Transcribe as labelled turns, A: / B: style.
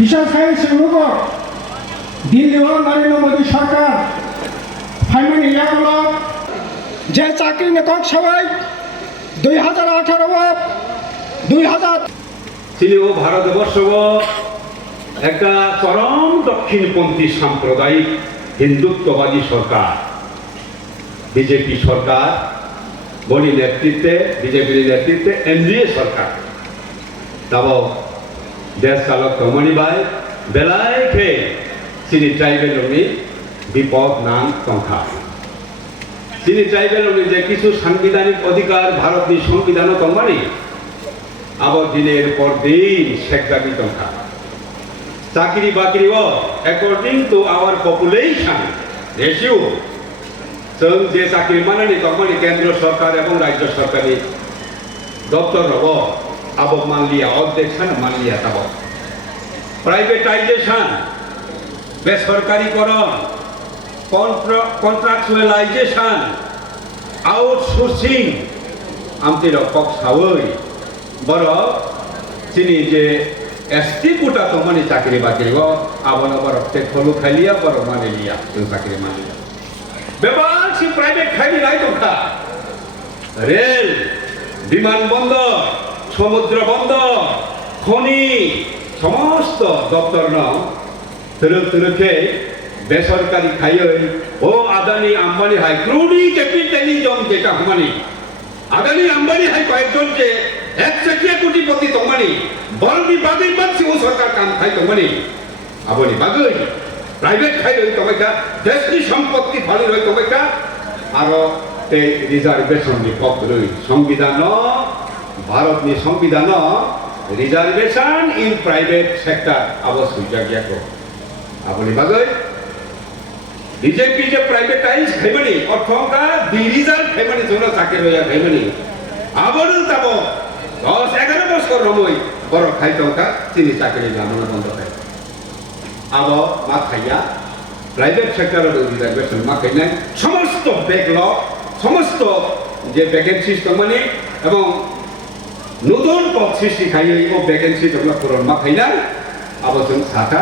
A: বিশাল সাহেব নগর দিল্লি ও নরেন্দ্র মোদী সরকার ফাইমানি ইয়াগুলো যে চাকরি নেতক সবাই, দুই হাজার আঠারো দুই হাজার
B: ও ভারতবর্ষ একটা চরম দক্ষিণপন্থী সাম্প্রদায়িক হিন্দুত্ববাদী সরকার। বিজেপি সরকার বনি নেতৃত্বে বিজেপির নেতৃত্বে, এনডিএ সরকার। তব চালক তমনি বাই বেলায় খেয়ে চিনি ট্রাইবেল উনি বিপদ নাম সংখ্যা। চিনি ট্রাইবেল উনি যে কিছু সাংবিধানিক অধিকার ভারতনি সংবিধান তমানি আবার দিনের পর দিন শেখদাবি সংখ্যা। চাকরি বাকরি ও according to our population ratio जों যে চাকরি মানানি, তখনই কেন্দ্র সরকার এবং রাজ্য সরকারি দপ্তর হব। আবক মানলিয়া, অর্ধেক খান, মানলিয়া তাব প্রাইভেটাইজেশন বেসরকারিকরণ কন্ট্রাকচুয়ালাইজেশন আউটসোর্সিং আমি কক সাবই। বড় তিনি যে এসটি কোটা তো মানে চাকরি বাকরি আবন আবার রক্তে খোলু খাইলিয়া, বড় মানে লিয়া চাকরি মানে ব্যাপার সে প্রাইভেট খাইলি নাই তোমরা রেল বিমানবন্দর সমুদ্র বন্দর খনি, সমস্ত দপ্তর ন তুরুক তুরুকে বেসরকারি খাইয়ে, ও আদানি আম্বানি হাই, ক্রুডি ক্যাপিটালিজম যেটা হমানি। আদানি আম্বানি হাই কয়েকজন যে এক চাকিয়া কোটিপতি তোমানি। বরনি বাগের বাচ্চি ও সরকার কাম খাই তোমানি। আবনি বাগৈ প্রাইভেট খাই রই তোমাকা দেশনি সম্পত্তি ফলি রই তোমাকা আরও রিজার্ভেশন পক রই, সংবিধান ভারতনি সংবিধান রিজার্ভেশন ইন প্রাইভেট সেক্টর আবশ্যক জাগিয়া কো আপনি বাগৈ বিজেপি যে প্রাইভেটাইজ খাইবনি অর্থকা বিরিজার খাইবনি তোমরা চাকরি হইয়া খাইবনি আবার তাব দশ, এগারো বছর রমই বড় খাই টঙ্কা চিনি চাকরি জানানো বন্ধ খাই আব মা খাইয়া প্রাইভেট সেক্টরের রিজার্ভেশন মা খাই নাই সমস্ত ব্যাকলগ সমস্ত যে ভ্যাকেন্সি মানে এবং নতুন পথ সৃষ্টি খাই ও ভ্যাকেন্সি ডেভেলপ করুন মাথায় না আবর্জন থাকা